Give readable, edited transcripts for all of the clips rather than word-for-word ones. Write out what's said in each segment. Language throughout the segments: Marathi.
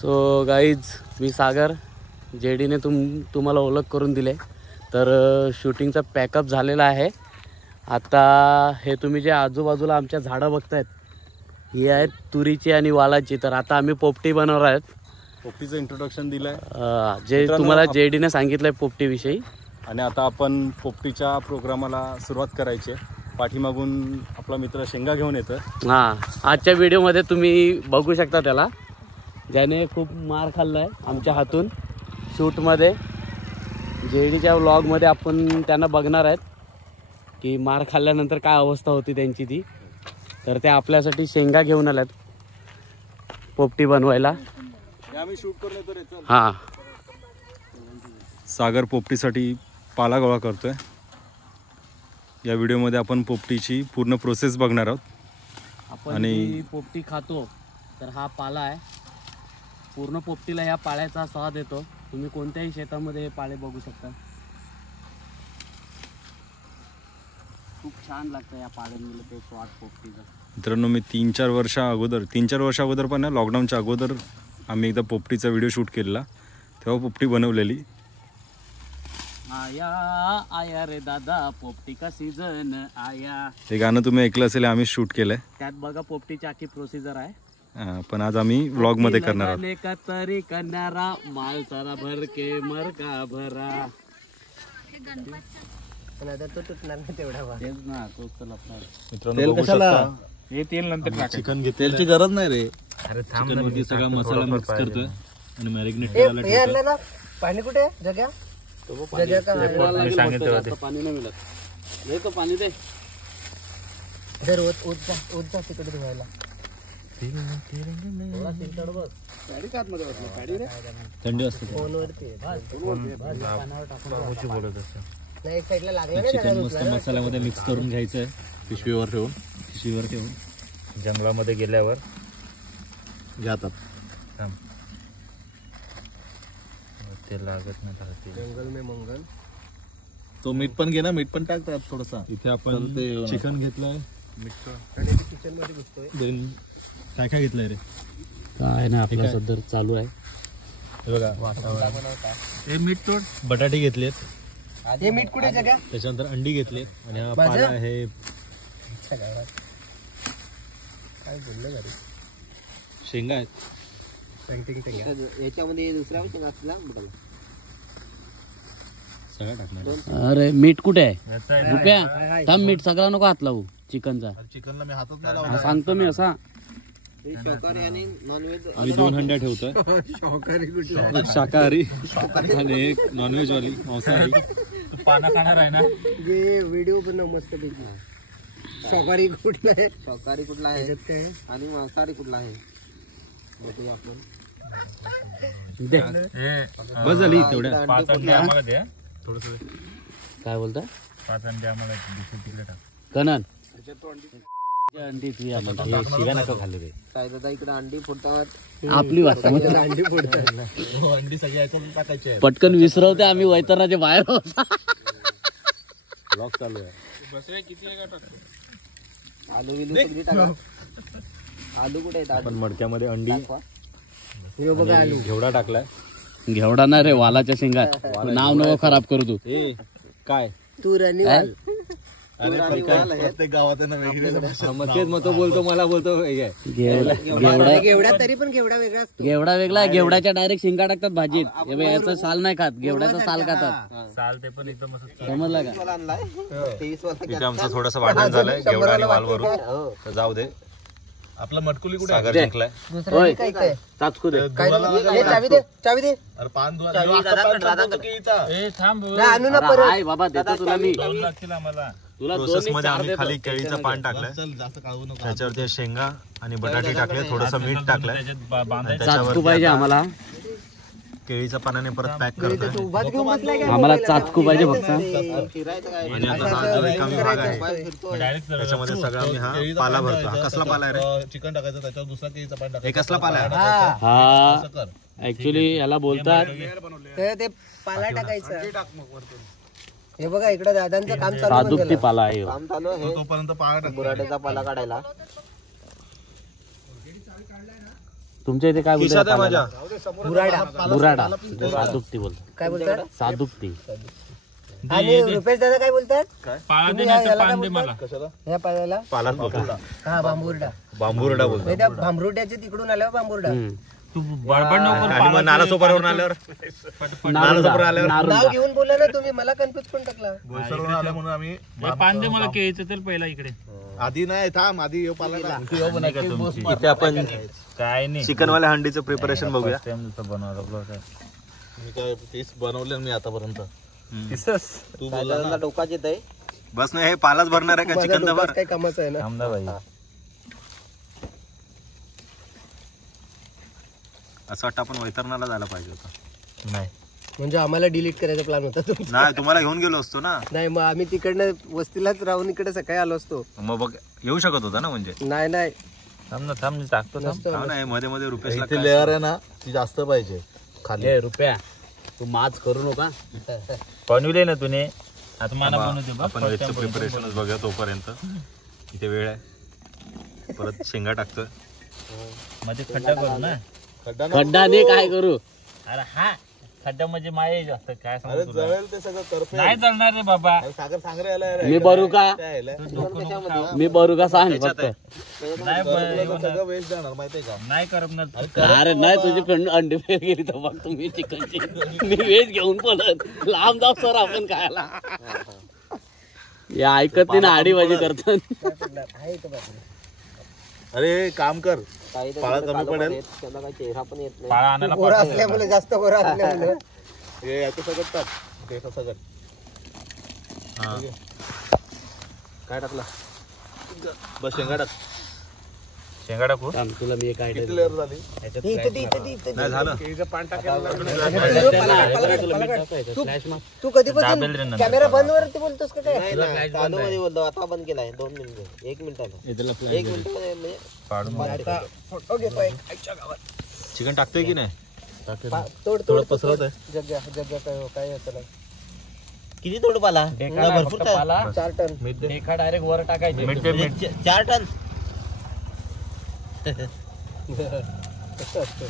सो गाईज, मी सागर. जेडीने तुम्हाला ओळख करून दिले. तर शूटिंगचा पॅकअप झालेला आहे. आता हे तुम्ही जे आजूबाजूला आमच्या झाडं बघतायत, ही आहेत तुरीची आणि वालाची. तर आता आम्ही पोपटी बनवणार आहेत. पोपटीचं इंट्रोडक्शन दिलं आहे, जे तुम्हाला जेडीने सांगितलं आहे पोपटीविषयी. आणि आता आपण पोपटीच्या प्रोग्रामाला सुरुवात करायची आहे. पाठीमागून आपला मित्र शेंगा घेऊन येतं. हां, आजच्या व्हिडिओमध्ये तुम्ही बघू शकता त्याला, ज्याने खूप मार खाल्ला आहे आमच्या हातून शूटमध्ये. जेडीच्या व्लॉगमध्ये आपण त्यांना बघणार आहेत की मार खाल्ल्यानंतर काय अवस्था होती त्यांची ती. तर ते आपल्यासाठी शेंगा घेऊन आल्यात पोपटी बनवायला. आम्ही शूट करून येतो रे. हां, सागर पोपटीसाठी पाला गोळा करतोय. या व्हिडिओमध्ये आपण पोपटीची पूर्ण प्रोसेस बघणार आहोत. आपण आणि जी पोपटी खातो तर हा पाला आहे. पूर्ण पोपटीला ह्या पाळ्याचा स्वाद येतो. तुम्ही कोणत्याही शेतामध्ये हे पाळे बघू शकता. खूप छान लागतं या पाळ्यांमध्ये ते स्वाद पोपटीचा. मित्रांनो, मी 3-4 वर्षा अगोदर पण ना, लॉकडाऊनच्या अगोदर आम्ही एकदा पोपटीचा व्हिडिओ शूट केलेला. तेव्हा पोपटी बनवलेली. आया आया रे दादा, पोपटी का सीझन आया. ते गाणं तुम्ही ऐकलं असेल, आम्ही शूट केलंय. त्यात बघा पोपटीची आखी प्रोसिजर आहे. पण आज आम्ही व्लॉग मध्ये करणार आहोत. का तरी कन्यारा माल सारा भर के मर का भरा. मित्रांनो, बघू शकता. हे तेल नंतर टाकायचं. चिकन घेतलेची गरज नाही रे. अरे चिकन वरती सगळा मसाला मिक्स करतोय आणि मॅरिनेट करायला ठेवतोय. पाणी कुठे जग्या? पाणी नाही मिळत. हे तो पाणी दे. तिकडे धुवायला. थंडी असते. एक साईडला लागलं चिकन मस्त मसाल्यामध्ये मिक्स करून घ्यायचं आहे. पिशवीवर ठेवून जंगलामध्ये गेल्यावर जातात. ते लागत नाही. जंगल में मंगल. तो मीठ पण घे ना, मीठ पण टाकतात थोडसा. इथे आपण चिकन घेतलंय. किचन मध्ये घुसतोय. काय काय घेतलंय रे? काय नाही, आपला सध्या चालू आहे. हे बघा, हे मीठ तोड. बटाटे घेतलेत. हे मीठ कुठे जग्या? त्याच्यानंतर अंडी घेतलेत. आणि हा पाला आहे. काय बोललं घरी? शेंगा आहेत. याच्यामध्ये दुसरा सगळं टाकणार. अरे मीठ कुठे आहे? रुपया थांब, मीठ सगळा नको हात लावू चिकनचा. चिकनला मी हातच नाही लावला. सांगतो मी असा. शाकाहारी आणि नॉनव्हेज. आम्ही 2 हंड्या ठेवतोय. एक शाकाहारी आणि एक नॉनव्हेज वाली मांसाहारी. पाना खाणार आहे ना. व्हिडिओ बनव मस्त पैकी. शाकाहारी कुठला आहे? शाकाहारी कुठला आहे आणि मांसाहारी कुठला आहे? बस झाली तेवढ्या. 5 अंडे आम्हाला दे. थोडस काय बोलता? 5 अंडे आम्हाला तिकडे टाक. कनन अंडी तुझी शिव्या नका खाल्ले रे. काय दादा, इकडे अंडी फोडतात. आपली भाषा अंडी फोडतात. अंडी सगळी याच्यात टाकायची आहे. पटकन विसरवते आम्ही वैतरणाचे बाहेर आहोत. ब्लॉग चालू आहे. आलू विलू सगळी टाका. आलू कुठे आहेत? आपण मडक्यामध्ये अंडी बघा, आलू घेवडा टाकलाय. घेवडा नाही रे, वालाच्या शेंगा. नाव नको खराब करू तू. काय तूर आणि वाल. प्रत्येक गावात मग तो बोलतो, मला बोलतो घेवडा तरी पण घेवडा वेगळा असतो. घेवडा वेगळा. घेवड्याच्या डायरेक्ट शेंगा टाकतात भाजीत. याचं साल नाही खात, घेवड्याचं साल खातात. साल ते पण एकदम समजलं का? इथे आमचं थोडस वाटण झालंय घेवडा आणि वालवरून. तर जाऊ दे. आपला मटकुली कुठे? सागर जिंकलाय. होय, चाचकू दे. चावी दे, चावी दे. आणू ना परत. हाय बाबा, देतो तुला मी. तुला प्रोसेस मध्ये आम्ही खाली केळीचं पान टाकलंय. त्याच्यावरती शेंगा आणि बटाटे टाकले. थोडस मीठ टाकलंय. चाचकू पाहिजे आम्हाला. केळीच्या पानाने परत पॅक करतोय. आम्हाला चाचकू पाहिजे फक्त. आणि आता हा जो रिकामी भाग आहे त्याच्यामध्ये सगळा आम्ही हा पाला भरतो. हा कसला पाला आहे रे? चिकन टाकायचं, त्याच्यावर दुसरा केळीचा पान टाकायचं. हे कसला पाला आहे? हा ऍक्च्युली याला बोलतात ते पाला टाकायचं. हे बघा, इकडे दादांचं काम चालू साधुक्ती पाला आहे. काम चालू आहे. तोपर्यंत बुराट्याचा पाला काढायला. तुमच्या इथे काय खिशात आहे माझ्या. बुराडा साधुक्ती बोलतो. काय बोलतात? साधुक्ती. आणि रुपेश दादा काय बोलतात? पाळा दे तुम्ही नाही तर याला पान काय दे मला. बोलतात? या पायाला पालाच बोलतो. हा बांबुर्डा. बांबुर्डा बोलतो. म्हणजे त्या भांबरुड्याच्या तिकडून आल्यावर बांबुर्डा. तू बडबड नको करू, आणि मग पाळा नालासोपारावरून आल्यावर नालासोपारा आल्यावर नाव घेऊन बोला ना तुम्ही, मला कन्फ्युज पण टाकला. बोईसरवरून आलं म्हणून आम्ही दे. पान दे मला केळीचं तर पहिला इकडे. आधी नाही थांब आधी येऊ पाला नाही का तुमची? इथे आपण काय नाही चिकनवाल्या हंडीचं प्रिपरेशन बघूया. First time नुसतं बनवावं लागलं काय. मी काय पीस बनवले मी आतापर्यंत. तू दादाला डोकाच येत आहे. बस नाही हे पालाच भरणार आहे का माझा चिकन डोकाच भर. काही कामाचं आहे ना. थांबदा बाई. असं वाटतं आपण वैतरणाला जायला पाहिजे होतं. नाही म्हणजे आम्हाला डिलीट करायचा प्लॅन होता तुमचा. नाही तुम्हाला घेऊन गेलो असतो ना. नाही मग आम्ही तिकडनं वस्तीलाच राहून इकडे सकाळी आलो असतो. मग बघ येऊ शकत होता ना म्हणजे. नाही नाही थांब ना, थांब मी टाकतो थांब. नसतं. हो ना, मध्ये मध्ये रुपेशला इथे लेअर आहे ना ती जास्त पाहिजे खाली. ए रुपया तू माच करू नका. बनवले ना तुने आता मला बनवते बघ. आपण First वेजचं time बनवते. प्रिपरेशनच बघूया तोपर्यंत. इथे वेळ आहे. परत शेंगा टाकतोय. मध्ये खड्डा करू ना. खड्डाने काय करू. अरे हा खड्डा म्हणजे माये जास्त काय अरे सांगू तुला. जळेल ते सगळं करपे. नाही चालणार रे बाबा. सागर सांग रे याला. मी भरू का तू डोकं नको खाऊ. मी भरू का सांग फक्त. नाही सगळं वेस्ट जाणार माहितीये का. नाही करपणार. अरे नाही तुझी फ्रेंड अंडी फेर गेली तर बघ तुम्ही चिकनची. मी वेज घेऊन पळत लांब जाऊ सर आपण खायला. या ऐकत नाही ना आडीबाजी करतात. आहे इथं बाजूला. अरे काम कर पाळा कमी पडेल. त्याला काही चेहरा पण येत नाही. पाळा आणायला गोरा पाठव. असल्यामुळे जास्त गोरा असल्यामुळे हे याचं सगळं टाक. ते सगळं हा. काय टाकला बस शेंगा टाक. शेंगा टाकू. थांब, तुला मी एक किती आयडिया लेअर झाली. नाही झालं. तू कधीपासून दाबेल रे नंतर. कॅमेरा बंद वरती बोलतोस का काय? चालू मध्ये बोलतो, आता बंद केलाय 2 मिनिटं 1 मिनिटाला 1 मिनिट म्हणजे पाडून आता फोटो घेतोय. चिकन टाकतोय की नाही. तोड तोड पसरत आहे. जग्गा काय त्याला किती तोड पाला भरपूर पाला 4 टन. एका डायरेक्ट वर टाकायचे. मीठ दे, मीठ. 4 टन कसं असतं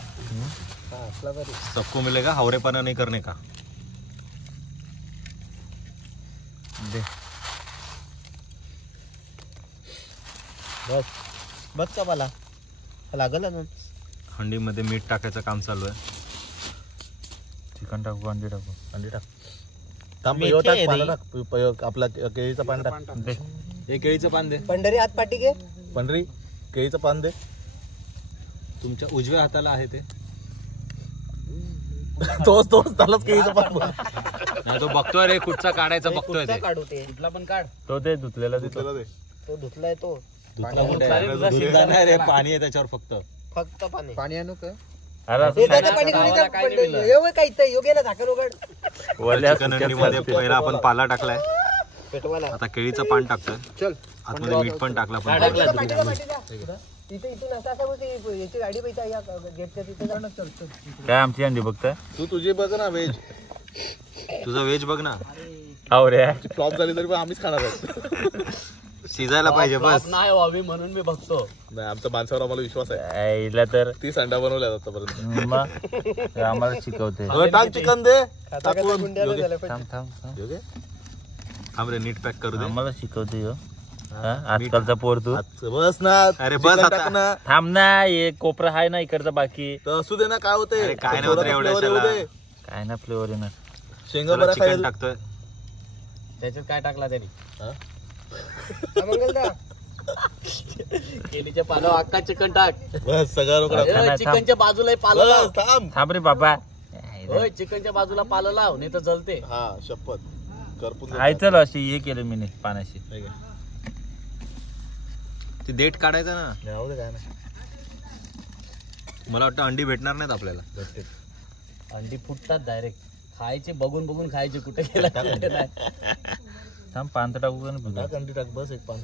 हा असला बरी. सबको मिलेगा हावरेपणा नाही करणे का. दे. बस का पाला लागल ना. हंडीमध्ये मीठ टाकायचं काम चालू आहे. चिकन टाकू अंडी टाकू. अंडी टाक. थांब मेथी पयो टाक आहे पाला रे. टाक. आपला केळीचं पान टाक. दे. हे केळीचं पान दे. पंढरी हात पाठी घे. पंढरी केळीचं पान दे. तुमच्या उजव्या हाताला आहे ते. तोच त्यालाच केळीचं पान बोल. नाही तो बघतोय रे कुठचा काढायचा बघतोय कुठचा ते. काढू ते? कुठला पण काढ. तो दे धुतलेला दे. त्याला दे. तो धुतलाय तो. धुतला कुठे आहे? धुतला नाही रे, पाणी आहे त्याच्यावर फक्त. फक्त पाणी. पाणी आणू का. अरे असं हे त्याचं पाणी गावाला थोडीचं काय नाही पडलं. मिळलं. हे बघ काय इथं योग्य ना झाकण उघड. वल्या चिकन हंडीमध्ये पहिला आपण पाला टाकलाय. पेटवायला. आता केळीचं पान टाकतोय. चल. आतमध्ये मीठ पण टाकलं आपण. टाकला. पाठीला. इथून असं गोष्टी याची गाडी पैसा या गेटच्या तिथे जाणं चलतो. काय आमची अंडी बघताय. तू तुझी बघ ना व्हेज. तुझं व्हेज बघ ना. हाव रे. फ्लॉप झाली तरी पण आम्हीच खाणार आहोत. शिजायला पाहिजे बस. नाही व्हावी म्हणून मी बघतो. नाही आमच्या माणसावर आम्हाला विश्वास आहे. आईला तर 30 अंडा बनवल्या आतापर्यंत. मग ते आम्हाला शिकवते. टाक चिकन दे. खाता खाता गुंड्याला झालं पाहिजे. थांब थांब थांब. योग्य? थांब रे, नीट पॅक करू दे. आम्हाला शिकवते हो. हा, आजकालचा पोर तू. बस ना. अरे बस चिकन आता. टाक ना. थांब ना, एक कोपरा आहे ना इकडचा बाकी. तर असू दे ना काय होते. अरे काय नाही होत रे एवढ्या काय ना फ्लेवर येणार. शेंगा बरं चिकन खायला. टाकतोय. त्याच्यात काय टाकला त्यांनी. हा, मंगलदा. केळीच्या पानावर अख्खा चिकन टाक. बस सगळं लोकं. नाही, थांब. चिकनच्या बाजूला पाला लाव. बस थांब. थांब रे बाबा. होय चिकनच्या बाजूला पाला लाव नाही तर जलते. हा शपथ करपून आहे चल अशी हे केलं मी पाण्याशी. ती देठ काढायचं ना. राहू दे काय नाही. मला वाटतं अंडी भेटणार नाहीत आपल्याला. अंडी फुटतात डायरेक्ट. खायचे बघून बघून खायचे कुठे गेला नाही. थांब पान तर टाकू का नाही. टाक अंडी टाक बस एक पान.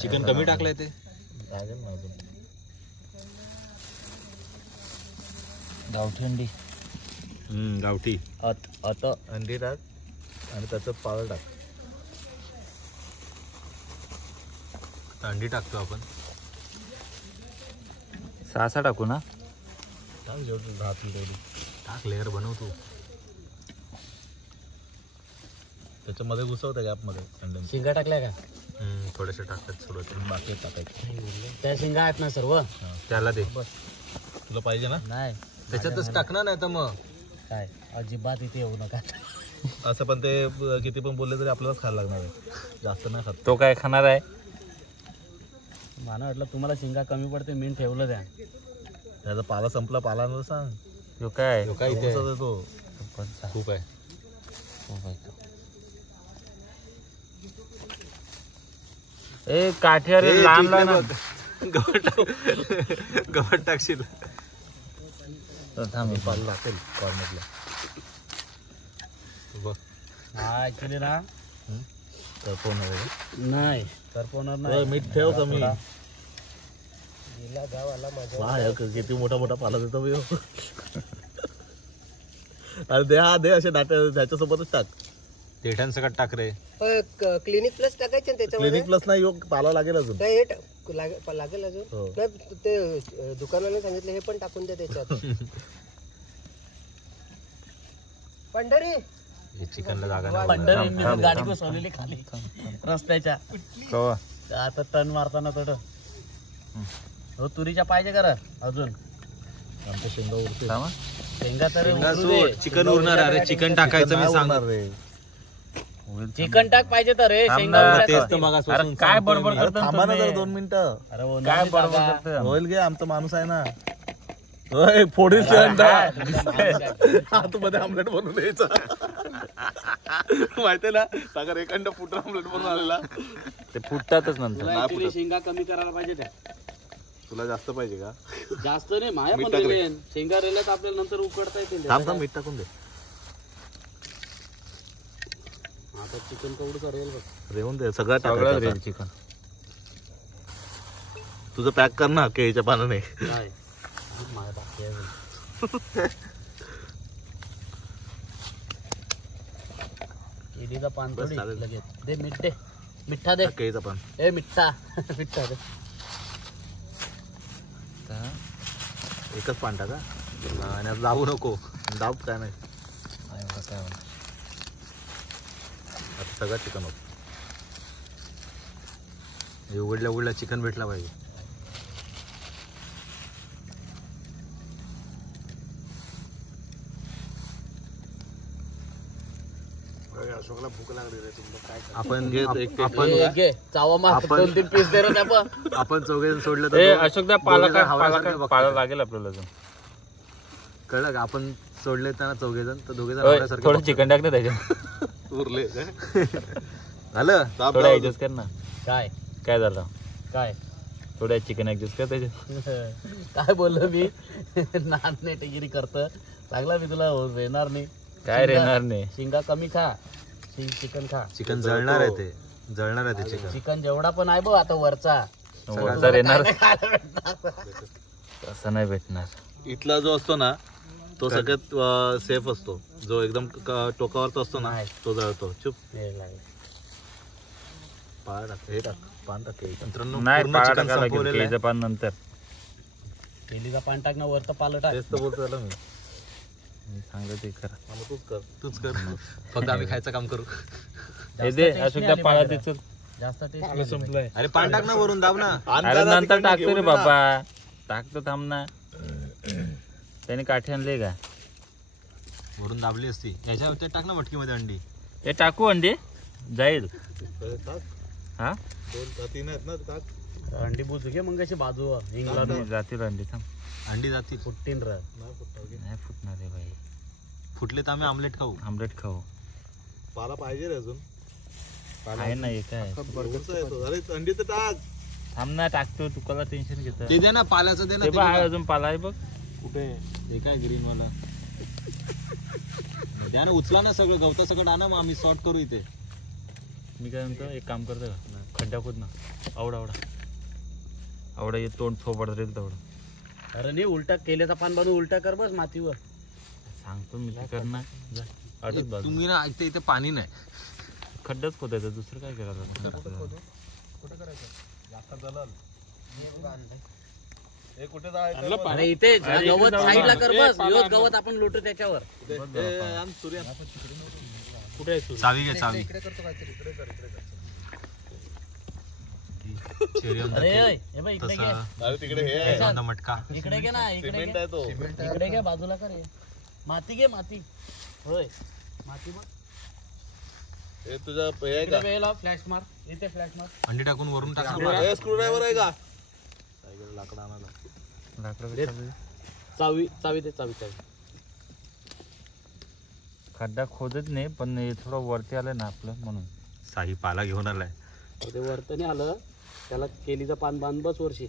चिकन कमी टाकलंय ते. लागेल माझं. गावठी अंडी. गावठी. आता अंडी टाक आणि त्याचं पाळ टाक. अंडी टाकतो आपण. असा टाकू ना. टाक जेवढं राहतील तेवढी. टाक लेअर बनव तू. त्याच्यामध्ये घुसवते गॅपमध्ये कंडेन्स. शिंगा टाकल्या का? थोडेसे टाकतात सोडत बाकी टाकायचे. त्या शिंगा आहेत ना सर्व. त्याला दे. तुला पाहिजे ना? नाही त्याच्यातच टाकणार नाही तर मग काय अजिबात इथे येऊ नका. असं पण ते किती पण बोलले तरी आपल्याला खायला लागणार आहे. जास्त नाही खात. तो काय खाणार आहे? मला वाटलं तुम्हाला शिंगा कमी पडते मी ठेवलं त्या. त्याचा पाला संपला. पाला न सांग. तो काय काय तो खूप आहे. ए काठ्यावर लहान लहान गवत टाकशील. थांब पाला लागेल कॉर्नरला. बघ हा ऍक्च्युली ना करपवणार नाही करपवणार नाही. मीठ ठेव कमी. गेला गाव आला माझ्या. किती मोठा मोठा पाला देतो मी. अरे दे हा दे असे डाटे त्याच्यासोबतच टाक. देठांसकट टाक रे. क्लिनिक प्लस टाकायचे ना त्याच्यामध्ये. क्लिनिक प्लस नाही योग पाला लागेल अजून. काय हे लागेल अजून. हो. नाही, ते दुकानाने सांगितलं हे पण टाकून द्या त्याच्यात. पंढरी चिकनला जागा पंढरी गाडी घुसवलेली खाली रस्त्याच्या. आता टर्न मारताना थोडं हो तुरीच्या पाहिजे करा अजून. आमच्या शेंगा उरते. शेंगा तर चिकन उरणार. अरे चिकन टाकायचं मी सांगणार रे. चिकन टाक पाहिजे तर रे शेंगा तेच तर मग काय बडबड करतो थांबा ना जरा 2 मिनिटं. अरे काय बडबड करतो? होईल घे आमचा माणूस आहे ना. होय फोडील आतमध्ये आमलेट बनवून द्यायचा. माहितीये ना सागर एक अंडा फुटर आमलेट बनवून आलेला. ते फुटतातच नंतर. शेंगा कमी करायला पाहिजे त्या. तुला जास्त पाहिजे का? जास्त नाही माया पण रेलेन. शेंगा रेल्यात आपल्याला नंतर उकडता येतील. थांब मीठ टाकून दे. आता चिकन कवडं करेल बघ. रेवून दे सगळं सगळं टाकायचं. Rail chicken. तुझं पॅक कर ना केळीच्या पानाने. काय माझ्या बाकी आहे. केळीचं पान थोडी लगेच दे. मीठ दे. मिठ्ठा दे. केळीचं पान. ए मिठ्ठा मिठ्ठा दे. एकच पान टाका आणि दाबू नको. दाब काय नाही. आता सगळं चिकन होत. उघडल्या उघडल्या चिकन भेटला पाहिजे. अशोकला भूक लागली रे. आपण घे चावा मार 2-3 पीस दे रे त्या. आपण चौघेजण सोडलं ए तर अशोक द्या पाला लागेल आपल्याला अजून. कळलं का? आपण सोडले त्यांना चौघेजण तर दोघेजण थोडं चिकन टाक ना त्याच्यात. उरले झालं. थोडं ऍडजस्ट कर ना. काय काय झालं? काय थोडं चिकन ऍडजस्ट कर त्याच्यात. काय बोललो मी? नाटनेटगिरी करत लागला मी तुला येणार नाही. काय रेणार नाही. शिंगा कमी खा. चिकन खा. चिकन जळणार आहे ते. जळणार आहे ते चिकन. चिकन जेवढा पण आहे बघ आता वरचा वरचा रेणार तसं नाही भेटणार. इथला जो असतो ना तो सगळ्यात सेफ असतो. जो एकदम टोकावरचा असतो ना तो जळतो. चुप. पाळ टाक. हे टाक पान टाक. नाही पाला टाकायला लागेल. केळीचं पान नंतर. केळीचा पान टाक ना वरचं पालं टाक. तेच तर बोलतो त्याला मी सांगलं ते कर. तूच कर. फक्त आम्ही खायचं काम करू. हे दे अशोक द्या पाला तिचं. जास्त टेस्ट संपलंय. अरे पान टाक ना वरून. दाब ना. अरे नंतर टाकतो रे बाबा. टाकतो थांब ना. त्याने काठी आणले का? वरून दाबली असती. याच्यावरती टाक ना मटकीमध्ये अंडी. हे टाकू अंडी जाईल. हा 2-3 आहेत ना. टाक अंडी बुज घे मग अशी बाजू इंग्लंड जातील अंडी. थांब अंडी जातील. फुटतीन र. नाही फुटणार रे भाई. फुटले तर आम्ही आमलेट खाऊ. आमलेट खाऊ. पाला पाहिजे रे अजून. आहे ना हे काय. अरे अंडी तर टाक. थांब ना टाकतो. तू कला टेन्शन घेतो. ते दे ना पाल्याचं दे ना. ते बघ आहे अजून पाला आहे बघ. कुठे हे काय ग्रीन वाला. द्या ना. उचला ना सगळं गवता सगळं आणा. मग आम्ही सॉर्ट करू इथे. मी काय म्हणतो एक काम करतो का? खड्डा खोद ना. आवडा ये तोंड थोबड राहील तेवढं. अरे नाही उलटा केल्याचा पान बनवून उलटा कर बस मातीवर. सांगतो मी कर ना. तुम्ही ना ऐकते इथे पाणी नाही. खड्डाच खोदायचं. दुसरं काय करायचं? कुठे करायचं? जास्त जलल. कुठे जायचं अरे इथे गवत साईडला कर बस. योच गवत आपण लुटू त्याच्यावर. कुठे आहे तू? चावी घे चावी. अरे हे बघ इकडे घे. तिकडे हे आहे मटका इकडे घे ना. इकडे सिमेंट घे. आहे तो. इकडे घे बाजूला कर हे. माती घे माती. होय माती बघ. हे तुझा हे आहे का? इकडे फ्लॅश मार. इथे फ्लॅश मार. अंडी टाकून वरून टाका. हे स्क्रूड्रायव्हर आहे का? लाकडं आणायला. चावी चावी दे चावी चावी. खड्डा खोदत नाही पण हे थोडं वरती आलं ना आपलं म्हणून. साई पाला घेऊन आलाय. ते वरतने आलं त्याला केलीचं पान बांध बस वर्षी.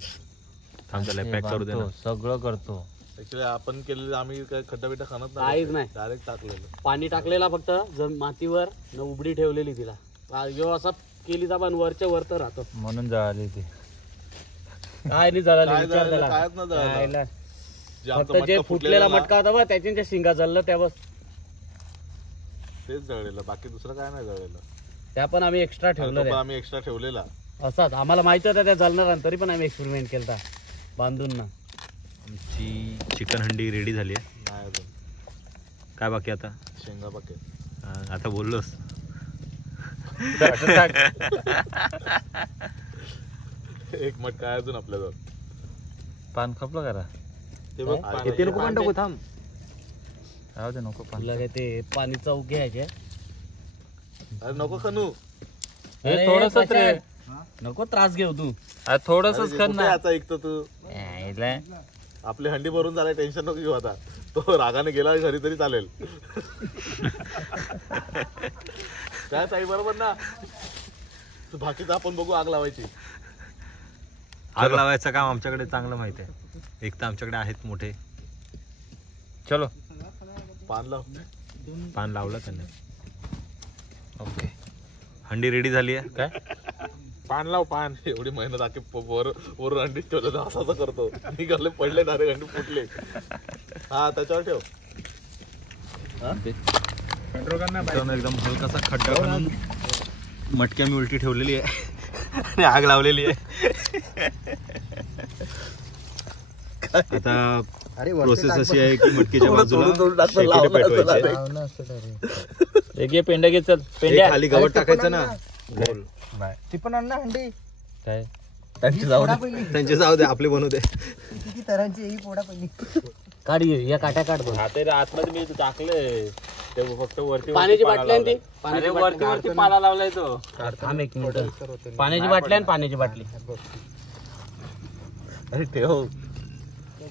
थांब त्याला पॅक करू दे ना. बांधतो, सगळं करतो. ऍक्च्युली आपण केलेलं आम्ही काय खड्डा बिड्डा खाणत काहीच नाही. डायरेक्ट टाकलेलं. पाणी टाकलेला फक्त मातीवर न उबडी ठेवलेली तिला. जो असा केलीचा पान वरच्या वर तर राहतो. म्हणून जळाली ती. काय नाही जळालं काय विचार जळालं? त्याला. कायच नाही जळालं. खायला. जे आमचा फक्त जे मटका फुटलेला ना, मटका होता बघ त्याच्या शिंगा जळलं त्या बस. तेच जळलेलं, बाकी दुसरं काय नाही जळलेलं. त्या पण आम्ही एक्स्ट्रा तो ठेवलं पण आम्ही एक्स्ट्रा ठेवलेला. असाच आम्हाला माहिती होतं त्या जळणार तरी पण आम्ही एक्सपेरिमेंट केलता बांधून ना. आमची चिकन हंडी रेडी झाली आहे. नाही अजून काय बाकी आता? शेंगा बाकी आहेत. आता बोललोस. एक मटका आहे अजून आपल्याजवळ. पान खपलं करा. ते बघ किती नको पण टाकू थांब. राहू दे नको पान. तुला काय ते पाणी चौक घ्यायचे. अरे नको खनू. हे अरे, थोडंसंच रे. नको त्रास घेऊ तू. थोडंसंच कर कुठे ना. आता ऐकतो तू. यायला. आपली हंडी भरून झालाय, टेन्शन नको घेऊ आता. तो रागाने गेला घरी तरी चालेल. काय ताई बरोबर ना. तू बाकीचं आपण बघू आग लावायची. आग लावायचं काम आमच्याकडे चांगलं माहिती आहे. एक तर आमच्याकडे आहेत मोठे. चलो पान लाव. पान लावलं त्यांनी. ओके. हंडी रेडी झाली आहे. काय पान लाव पान. एवढी मेहनत आखी वर हंडी ठेवलं तर असं करतो. निघाले पडले डायरेक्ट हंडी फुटले. हा त्याच्यावर ठेव. एकदम हलकासा खड्डा करून मटक्या मी उलटी ठेवलेली आहे आणि आग लावलेली आहे. आता प्रोसेस अशी आहे की मटकीच्या बाजूला शेकोटी पेटवायची. एक पेंड्या घे. चल हे पेंड्या. खाली गवत टाकायचं ना. ती पण आण ना हंडी. काय त्यांचे जाऊ दे आपले बनवू दे. किती तरांची ही पोडा पहिली. काढ या काट्या काढ बघ. आता आतमध्ये मी टाकलंय ते फक्त वरती. पाण्याची बाटली आहे ती. अरे वरती वरती पाला लावलाय तो. थांब एक मिनिट. पाण्याची बाटली आणि पाण्याची बाटली. अरे ठेव.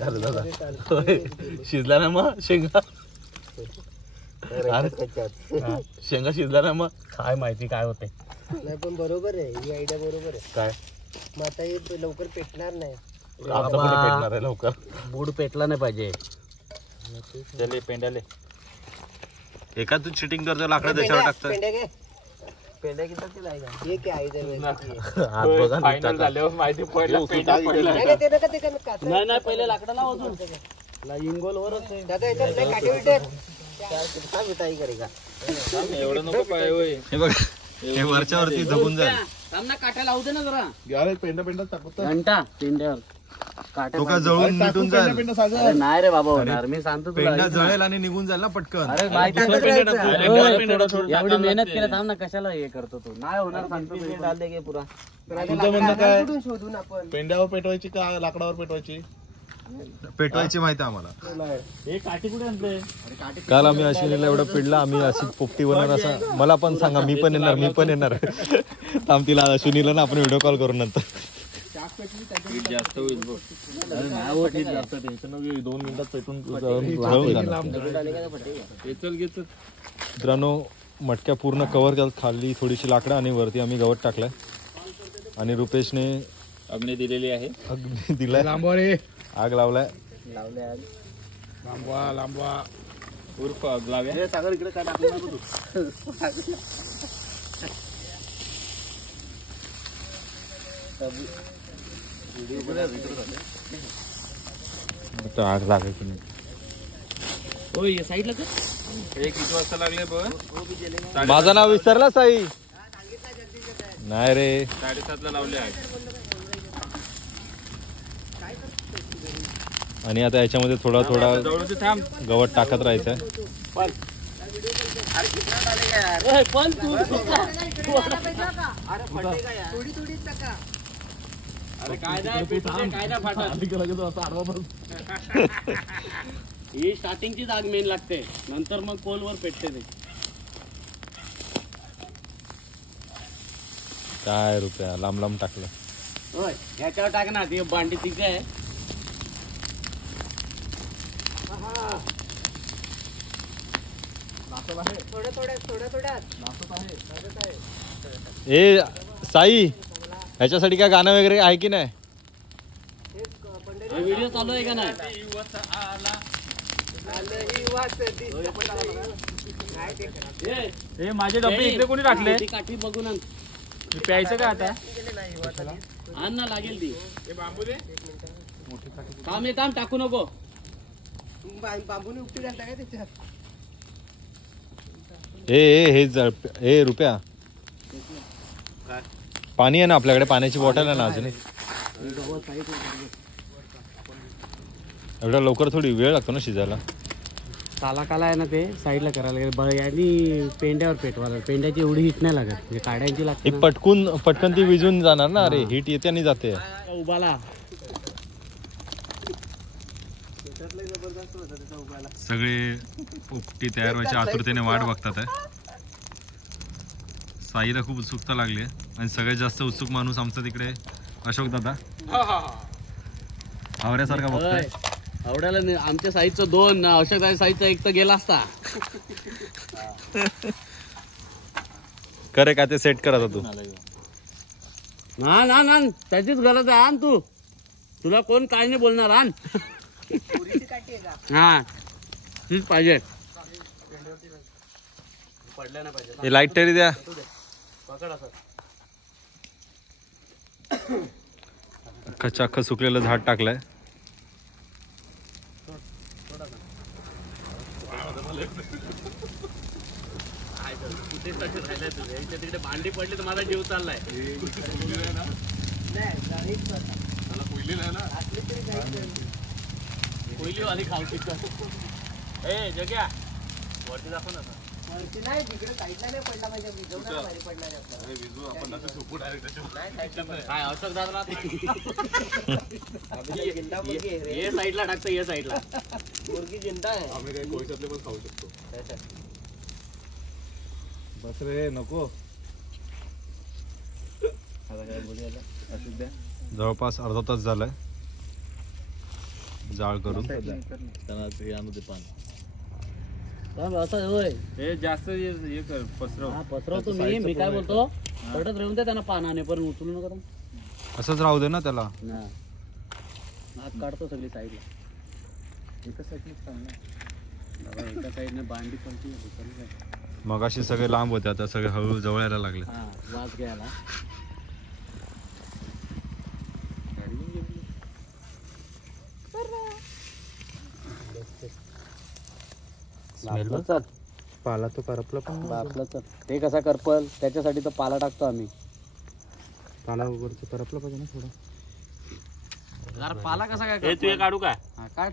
अरे दादा शिजला ना मग शेंगा. शेंगा शिजला ना मग. काय माहिती काय होते. नाही पण बरोबर आहे, ही आयडिया बरोबर आहे. काय मग आता हे लवकर पेटणार नाही. आता कुठे पेटणार आहे लवकर. बूड पेटला नाही पाहिजे. चले पेंड्याले. एका तू चिटिंग करतो लाकडं त्याच्यावर टाकतं. पेंड्या घे. पेंड्या किती लागला. हे काय आयडिया. हात बघा ना. फायनल झाल्यावर माहिती पडलं पेंड्या पडलं. नाही ते नका ते काच. नाही नाही पहिले लाकडं लाव अजून. इंगोल वरच आहे. दादा याच्यात नाही काटे विटे. क्या मिठाई करेगा. एवढं नको पाय होय. हे बघ हे वरच्या वरती दबून जाईल. थांब ना काट्या लावू दे ना जरा. अरे पेंडा पेंडा टाकतो. घंटा पेंड्यावर काट्या तो का जळून मिटून जाईल. अरे नाही रे बाबा होणार. मी सांगतो तुला. पेंडा जळेल आणि निघून जाईल ना पटकन. अरे माहिती दुसरं पेंड्या टाकू. आहे. थोडं एवढी मेहनत केलं थांब ना कशाला हे करतो तू. नाही होणार सांगतो तुला. डाल दे पुरा. तुझं म्हणणं काय? कुठून शोधून आपण. पेंड्यावर पेटवायची का लाकडावर पेटवायची? पेटवायची माहिती आम्हाला. हे काठी कुठे आणले. काल आम्ही अश्विनीला एवढं पिडलं. आम्ही अशी पोपटी बनवणार असं मला पण सांगा. मी पण येणार. थांब तिला अश्विनीला ना आपण व्हिडिओ कॉल करू नंतर. जास्त होईल बघ. अरे नाही होत हे जास्त टेन्शन नको घेऊ. 2 मिनिटात पेटून जळून जाणार. मित्रांनो मटक्या पूर्ण कव्हर केलं. खाली थोडीशी लाकडं आणि वरती आम्ही गवत टाकलंय. आणि रुपेशने अग्नी दिलेली आहे. अग्नी दिलाय. आग लावलाय. लांबवा उर्फ आग लाव्या. सागर इकडे काय टाकलं नको तू. आग लागायची नाही. होय साईडला कर. हे किती वाजता लागले बघ. माझं नाव विसरला साई. नाही रे 7:30 ला लावले आहे. आणि आता याच्यामध्ये थोडा थोडा गवत टाकत राहायचं आहे. ही स्टार्टिंगची जाग मेन लागते, नंतर मग पोलवर पेटते ते. काय रुपया लांब लांब टाकलं. होय ह्याच्यावर टाक ना, ती बांडी तिथे आहे. ए साई, ह्याच्यासाठी काय गाणं वगैरे आहे की नाही? व्हिडिओ चालू आहे का नाही? हे माझे डबे इकडे कोणी टाकले? ती काठी बघून आण. मी प्यायचं का आता? आण ना, लागेल ती. थांब हे थांब, टाकू नको. बांबूने उपटी घालता काय त्याच्यात? हे रुपया पाणी आहे ना आपल्याकडे? पाण्याची बॉटल आहे ना अजून? एवढा लवकर थोडी वेळ लागतो ना शिजायला. काला काला आहे ना, ते साईडला करायला लागेल. आणि पेंड्यावर पेटवायला, पेंड्याची एवढी हिट नाही लागत, म्हणजे काढायची लागते. पटकन ती विजून जाणार ना. अरे हीट येते आणि जाते. उभाला सगळे पोपटी तयार व्हायची आतुरतेने वाट बघतात आहे. साईला खूप उत्सुकता लागली आहे आणि सगळ्यात जास्त उत्सुक माणूस आमचा तिकडे अशोक दादा आवऱ्यासारखा बघतोय. आवडायला नाही. आमच्या साईजचं 2, अशोक साईजचा 1 तर गेला असता. करे काय ते सेट कर आता तू. ना ना ना, त्याचीच गरज आहे. आण तू, तुला कोण काय नाही बोलणार. आण. हा तीच पाहिजे. हे लाईट तरी द्या. अख्खं सुकलेलं झाड टाकलंय. तिकडे भांडी पडली तर माझा जीव चाललाय. पहिली वाली खावती. ए जग्या वरती दाखव ना. नाही तिकडे साईडला नाही पडला पाहिजे, विजवणार भारी पडणार आपल्याला. काय अशोक दादा हे साईडला टाकतो, हे साईडला मुर्गी जिंदा आहे. आम्ही काही कोळशातले पण खाऊ शकतो. बस रे नको. जवळपास अर्धा तास झालाय जाळ करून. असं होय. हे जास्त हे कर, पसरव. पसरवतो मी काय बोलतो, पडत राहून दे त्यांना पानाने, पण उचलू नका. असंच राहू दे ना त्याला. हात काढतो सगळी साईडला. एका साईडने बांडी पडती. मग अशी सगळे लांब होते, आता सगळे हळूहळू जवळ यायला लागले. वास घ्यायला. पाला तो करपला पण. ते कसा करपल, त्याच्यासाठी तर पाला टाकतो आम्ही. पाला वरती करपला पाहिजे ना थोडा. पाला कसा काय? हे तू काढू का? काढ.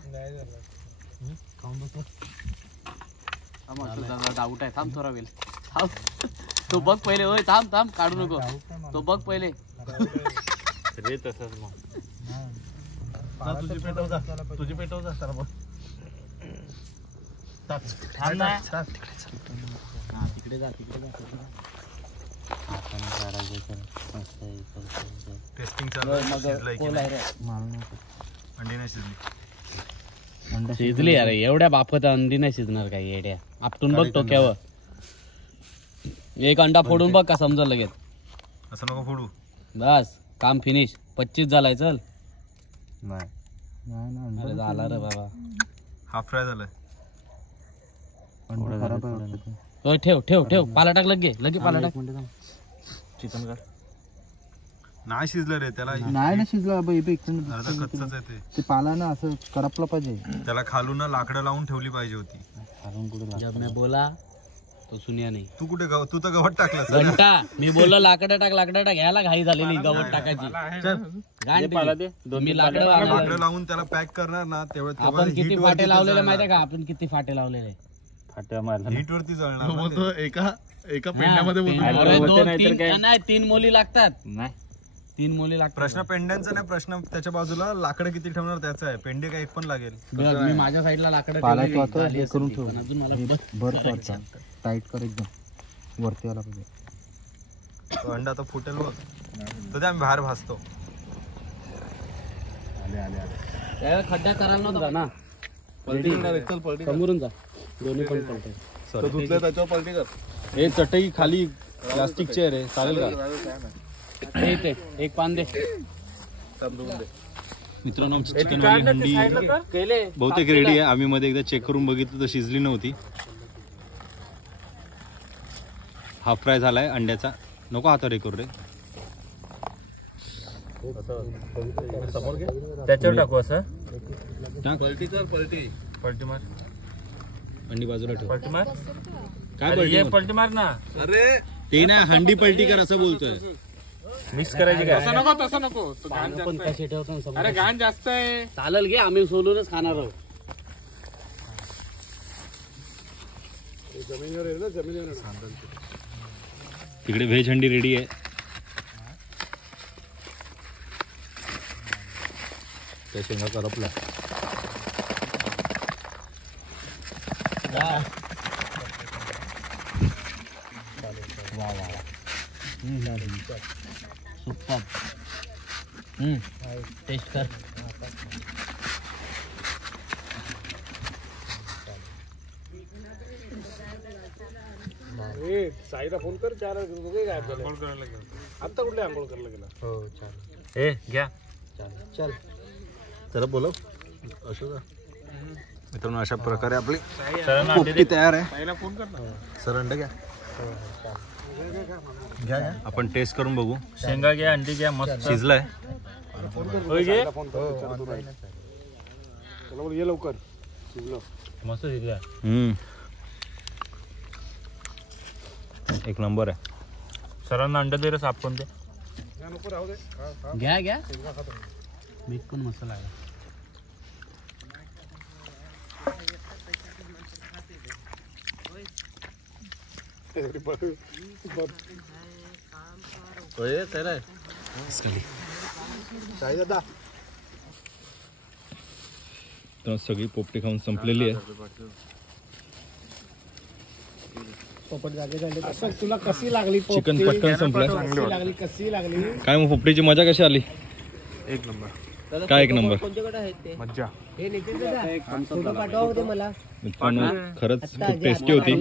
डाऊट आहे. थांब थोडा वेळ. थांब, तो बघ पहिले. होय थांब थांब, काढू नको. तो बघ पहिले. रे तसंच मग तुझी पेटव जा बघ. तिकडे जा. टेस्टिंग चालू आहे. शिजलंय की नाही? अंडी नाही शिजली. शिजली. अरे एवढ्या बाफत अंडी नाही शिजणार काही येड्या. आपटून बघ टोक्यावर. एक अंडा फोडून बघ, का समजा लगेच. असं नको फोडू. बस काम फिनिश. 25 झालाय. चल. नाही अरे झाला रे बाबा. हाफ फ्राय झालाय. होय ठेव ठेव ठेव. पाला टाक लगे पाला टाक. चिकन काढ. नाही शिजलं रे त्याला. नाही ना शिजला अर्धा कच्चाच आहे ते पाला ना असं करपलं पाहिजे. त्याला खालून लाकडं लावून ठेवली पाहिजे होती. जब मैं बोला तो सुनिया नाही. तू कुठे तू तर गवत टाकलास. घंटा मी बोललो लाकडं टाक ह्याला घाई झालेली गवत टाकायची. मी लाकडं लावून त्याला पॅक करणार ना तेव्हा आपण किती फाटे लावलेले माहितीये का? आपण किती फाटे लावलेले फाट्या मारल्या हीट वरती जळणार. एका नाही 3 मोली लागतात. नाही 3 मोली लागतात. प्रश्न पेंड्यांचा नाही, प्रश्न त्याच्या बाजूला लाकडं किती ठेवणार त्याचा आहे. पेंडे काय एक पण लागेल. मी माझ्या साईडला लाकडं करून ठेव. अजून मला टाईट कर एकदम वरती आला पाहिजे. तो अंडा आता फुटेल बघ. तो ते आम्ही बाहेर भासतो. त्याला खड्डा करायला नव्हता ना. समोरून जा. दोन्ही पण पलटे. त्याच्यावर पलटी कर. हे चटई खाली प्लास्टिकची आहे रे, चालेल का? इथे एक पान दे. मित्रांनो आमची चिकनवाली हंडी बहुतेक रेडी आहे. आम्ही मध्ये एकदा चेक करून बघितलं तर शिजली नव्हती. हाफ फ्राय झालाय अंड्याचा. नको हातावर हे करू रे. त्याच्यावर टाकू असं. पलटी कर. पलटी मार. अंडी बाजूला ठेव. पलटी मार. काय ये पलटी मार ना. अरे ते ना हंडी पलटी कर असं बोलतोय. मिक्स करायची काय? तसं नको पण कसे ठेवतो समोर. अरे घाण जास्त आहे. चालेल घे, आम्ही सोलूनच खाणार आहोत. तिकडे व्हेज हंडी रेडी आहे. त्या शेंगा करपला. सुपर. टेस्ट कर. साईला फोन कर. 4 आंघोळ करायला गेला. आता कुठले आंघोळ करायला गेला? हो चालेल. ए घ्या. चल त्याला बोलव. असं का मित्रांनो, अशा प्रकारे आपली सरांना पोपटी तयार आहे. साईला फोन कर ना. सर अंडे घ्या. घ्या. आपण टेस्ट करून बघू. शेंगा घ्या, अंडी घ्या. मस्त शिजलाय. होय घे. त्याला बोल ये लवकर. मस्त शिजल्या. एक नंबर आहे. सरांना अंडा दे रे, साफ करून दे. घ्या मीठ पण मसाला आहे. तर सगळी पोपटी खाऊन संपलेली आहे. असं तुला कशी लागली चिकन पटकन संपलं. कशी लागली काय मग पोपटीची मजा कशी आली? एक नंबर. काय एक नंबर. कोणत्याकडे आहेत ते? मज्जा. हे नितीन दादा फोटो पाठवा होते मला. मित्रांनो खरंच खूप टेस्टी होती.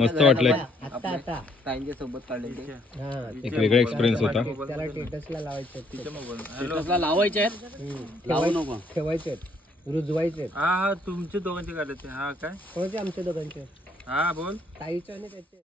मस्त वाटलंय. आता ताईंच्या सोबत काढले ते. हा एक वेगळा एक्सपिरियन्स होता. त्याला स्टेटसला लावायचे आहेत. स्टेटसला लावायचे आहेत. लावू नको. ठेवायचे आहेत, रुजवायचे आहेत. हा तुमचे दोघांचे काढले ते. हा काय? कोणाचे? आमच्या दोघांचे. हा बोल. ताईचे आणि त्याचे.